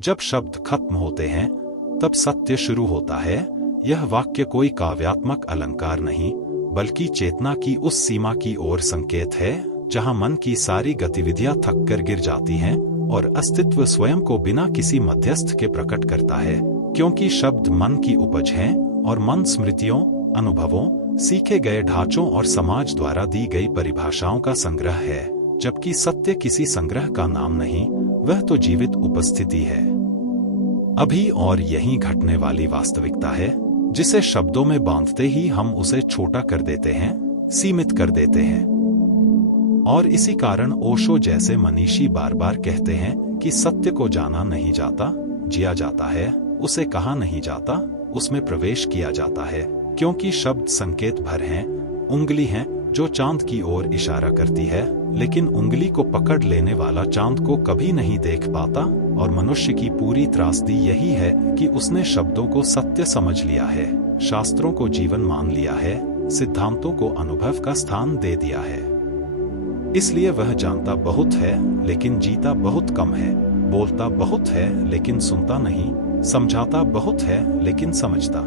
जब शब्द खत्म होते हैं तब सत्य शुरू होता है। यह वाक्य कोई काव्यात्मक अलंकार नहीं, बल्कि चेतना की उस सीमा की ओर संकेत है जहां मन की सारी गतिविधियां थक कर गिर जाती हैं और अस्तित्व स्वयं को बिना किसी मध्यस्थ के प्रकट करता है। क्योंकि शब्द मन की उपज हैं और मन स्मृतियों, अनुभवों, सीखे गए ढांचों और समाज द्वारा दी गई परिभाषाओं का संग्रह है, जबकि सत्य किसी संग्रह का नाम नहीं, वह तो जीवित उपस्थिति है। अभी और यहीं घटने वाली वास्तविकता है, जिसे शब्दों में बांधते ही हम उसे छोटा कर देते हैं, सीमित कर देते हैं। और इसी कारण ओशो जैसे मनीषी बार बार कहते हैं कि सत्य को जाना नहीं जाता, जिया जाता है, उसे कहा नहीं जाता, उसमें प्रवेश किया जाता है। क्योंकि शब्द संकेत भर हैं, उंगली हैं जो चांद की ओर इशारा करती है, लेकिन उंगली को पकड़ लेने वाला चांद को कभी नहीं देख पाता। और मनुष्य की पूरी त्रासदी यही है कि उसने शब्दों को सत्य समझ लिया है, शास्त्रों को जीवन मान लिया है, सिद्धांतों को अनुभव का स्थान दे दिया है। इसलिए वह जानता बहुत है लेकिन जीता बहुत कम है, बोलता बहुत है लेकिन सुनता नहीं, समझाता बहुत है लेकिन समझता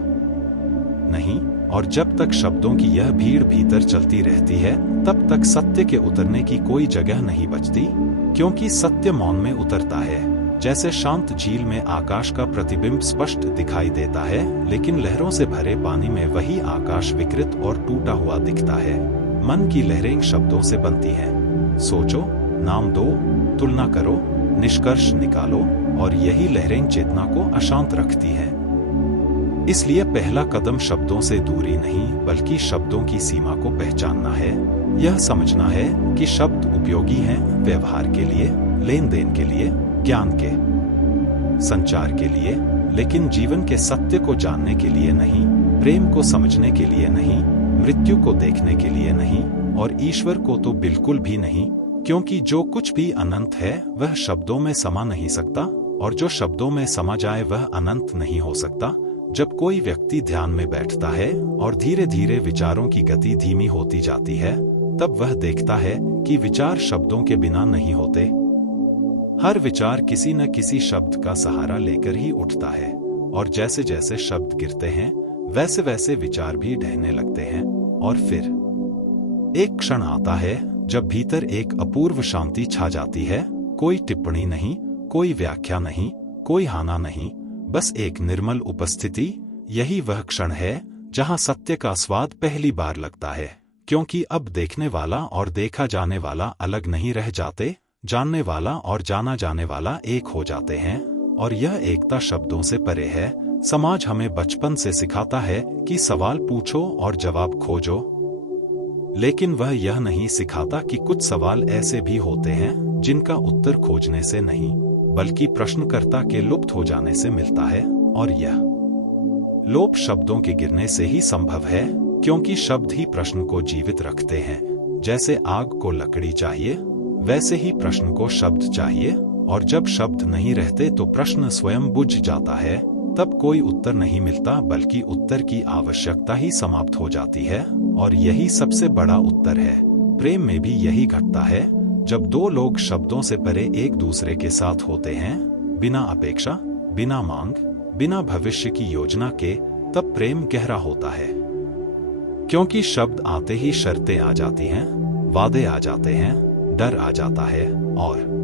नहीं। और जब तक शब्दों की यह भीड़ भीतर चलती रहती है, तब तक सत्य के उतरने की कोई जगह नहीं बचती। क्योंकि सत्य मौन में उतरता है। जैसे शांत झील में आकाश का प्रतिबिंब स्पष्ट दिखाई देता है, लेकिन लहरों से भरे पानी में वही आकाश विकृत और टूटा हुआ दिखता है। मन की लहरें शब्दों से बनती हैं। सोचो, नाम दो, तुलना करो, निष्कर्ष निकालो, और यही लहरें चेतना को अशांत रखती हैं। इसलिए पहला कदम शब्दों से दूरी नहीं, बल्कि शब्दों की सीमा को पहचानना है। यह समझना है कि शब्द उपयोगी हैं व्यवहार के लिए, लेन देन के लिए, ज्ञान के संचार के लिए, लेकिन जीवन के सत्य को जानने के लिए नहीं, प्रेम को समझने के लिए नहीं, मृत्यु को देखने के लिए नहीं, और ईश्वर को तो बिल्कुल भी नहीं। क्योंकि जो कुछ भी अनंत है वह शब्दों में समा नहीं सकता, और जो शब्दों में समा जाए वह अनंत नहीं हो सकता। जब कोई व्यक्ति ध्यान में बैठता है और धीरे धीरे विचारों की गति धीमी होती जाती है, तब वह देखता है कि विचार शब्दों के बिना नहीं होते। हर विचार किसी न किसी शब्द का सहारा लेकर ही उठता है, और जैसे जैसे शब्द गिरते हैं वैसे वैसे विचार भी ढहने लगते हैं। और फिर एक क्षण आता है जब भीतर एक अपूर्व शांति छा जाती है। कोई टिप्पणी नहीं, कोई व्याख्या नहीं, कोई हाना नहीं, बस एक निर्मल उपस्थिति। यही वह क्षण है जहां सत्य का स्वाद पहली बार लगता है। क्योंकि अब देखने वाला और देखा जाने वाला अलग नहीं रह जाते, जानने वाला और जाना जाने वाला एक हो जाते हैं। और यह एकता शब्दों से परे है। समाज हमें बचपन से सिखाता है कि सवाल पूछो और जवाब खोजो, लेकिन वह यह नहीं सिखाता कि कुछ सवाल ऐसे भी होते हैं जिनका उत्तर खोजने से नहीं, बल्कि प्रश्नकर्ता के लुप्त हो जाने से मिलता है। और यह लोप शब्दों के गिरने से ही संभव है, क्योंकि शब्द ही प्रश्न को जीवित रखते हैं। जैसे आग को लकड़ी चाहिए, वैसे ही प्रश्न को शब्द चाहिए। और जब शब्द नहीं रहते तो प्रश्न स्वयं बुझ जाता है। तब कोई उत्तर नहीं मिलता, बल्कि उत्तर की आवश्यकता ही समाप्त हो जाती है। और यही सबसे बड़ा उत्तर है। प्रेम में भी यही घटता है। जब दो लोग शब्दों से परे एक दूसरे के साथ होते हैं, बिना अपेक्षा, बिना मांग, बिना भविष्य की योजना के, तब प्रेम गहरा होता है। क्योंकि शब्द आते ही शर्तें आ जाती हैं, वादे आ जाते हैं, डर आ जाता है, और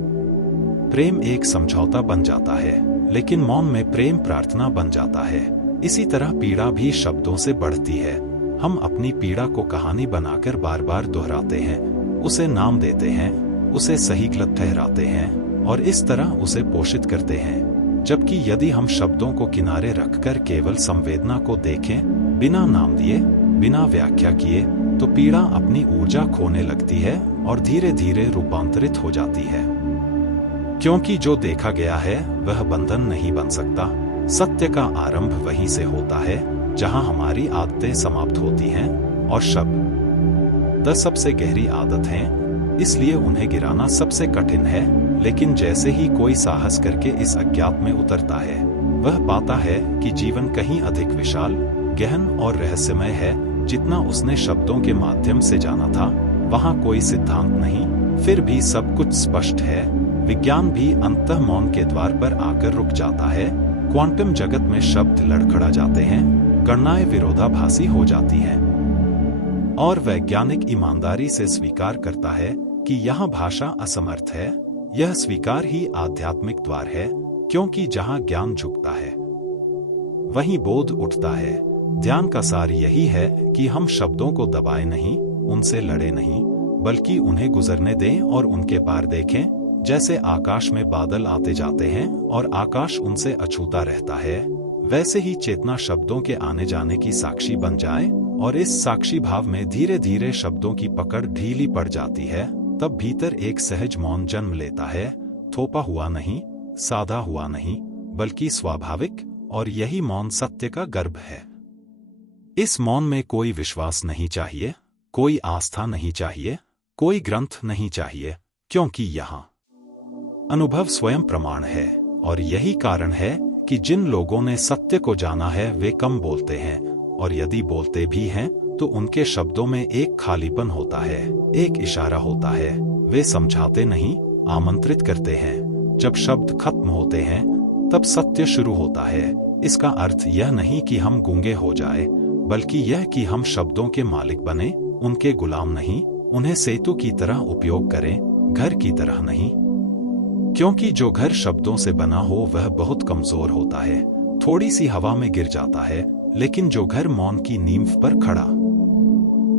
प्रेम एक समझौता बन जाता है। लेकिन मौन में प्रेम प्रार्थना बन जाता है। इसी तरह पीड़ा भी शब्दों से बढ़ती है। हम अपनी पीड़ा को कहानी बनाकर बार बार दोहराते हैं, उसे नाम देते हैं, उसे सही गलत ठहराते हैं, और इस तरह उसे पोषित करते हैं। जबकि यदि हम शब्दों को किनारे रखकर केवल संवेदना को देखें, बिना नाम दिए, बिना व्याख्या किए, तो पीड़ा अपनी ऊर्जा खोने लगती है और धीरे धीरे रूपांतरित हो जाती है। क्योंकि जो देखा गया है वह बंधन नहीं बन सकता। सत्य का आरंभ वहीं से होता है जहां हमारी आदतें समाप्त होती हैं, और शब्द सबसे गहरी आदत हैं, इसलिए उन्हें गिराना सबसे कठिन है। लेकिन जैसे ही कोई साहस करके इस अज्ञात में उतरता है, वह पाता है कि जीवन कहीं अधिक विशाल, गहन और रहस्यमय है। जितना उसने शब्दों के माध्यम से जाना था, वहां कोई सिद्धांत नहीं, फिर भी सब कुछ स्पष्ट है। विज्ञान भी अंततः मौन के द्वार पर आकर रुक जाता है। क्वांटम जगत में शब्द लड़खड़ा जाते हैं, गणनाएं विरोधाभासी हो जाती हैं, और वैज्ञानिक ईमानदारी से स्वीकार करता है कि यह भाषा असमर्थ है। यह स्वीकार ही आध्यात्मिक द्वार है, क्योंकि जहां ज्ञान झुकता है वहीं बोध उठता है। ध्यान का सार यही है कि हम शब्दों को दबाए नहीं, उनसे लड़े नहीं, बल्कि उन्हें गुजरने दें और उनके पार देखें। जैसे आकाश में बादल आते जाते हैं और आकाश उनसे अछूता रहता है, वैसे ही चेतना शब्दों के आने जाने की साक्षी बन जाए, और इस साक्षी भाव में धीरे धीरे शब्दों की पकड़ ढीली पड़ जाती है। तब भीतर एक सहज मौन जन्म लेता है, थोपा हुआ नहीं, साधा हुआ नहीं, बल्कि स्वाभाविक। और यही मौन सत्य का गर्भ है। इस मौन में कोई विश्वास नहीं चाहिए, कोई आस्था नहीं चाहिए, कोई ग्रंथ नहीं चाहिए, क्योंकि यहाँ अनुभव स्वयं प्रमाण है। और यही कारण है कि जिन लोगों ने सत्य को जाना है वे कम बोलते हैं, और यदि बोलते भी हैं तो उनके शब्दों में एक खालीपन होता है, एक इशारा होता है। वे समझाते नहीं, आमंत्रित करते हैं। जब शब्द खत्म होते हैं तब सत्य शुरू होता है। इसका अर्थ यह नहीं कि हम गूंगे हो जाए, बल्कि यह कि हम शब्दों के मालिक बने, उनके गुलाम नहीं। उन्हें सेतु की तरह उपयोग करें, घर की तरह नहीं। क्योंकि जो घर शब्दों से बना हो वह बहुत कमजोर होता है, थोड़ी सी हवा में गिर जाता है। लेकिन जो घर मौन की नींव पर खड़ा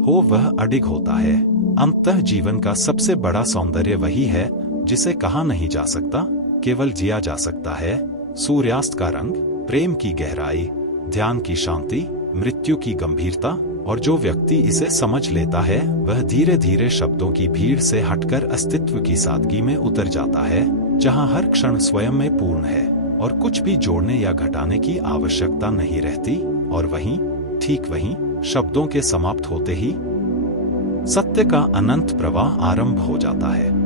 हो वह अडिग होता है। अंततः जीवन का सबसे बड़ा सौंदर्य वही है जिसे कहा नहीं जा सकता, केवल जिया जा सकता है। सूर्यास्त का रंग, प्रेम की गहराई, ध्यान की शांति, मृत्यु की गंभीरता। और जो व्यक्ति इसे समझ लेता है वह धीरे धीरे शब्दों की भीड़ से हटकर अस्तित्व की सादगी में उतर जाता है, जहां हर क्षण स्वयं में पूर्ण है और कुछ भी जोड़ने या घटाने की आवश्यकता नहीं रहती। और वहीं, ठीक वहीं, शब्दों के समाप्त होते ही सत्य का अनंत प्रवाह आरंभ हो जाता है।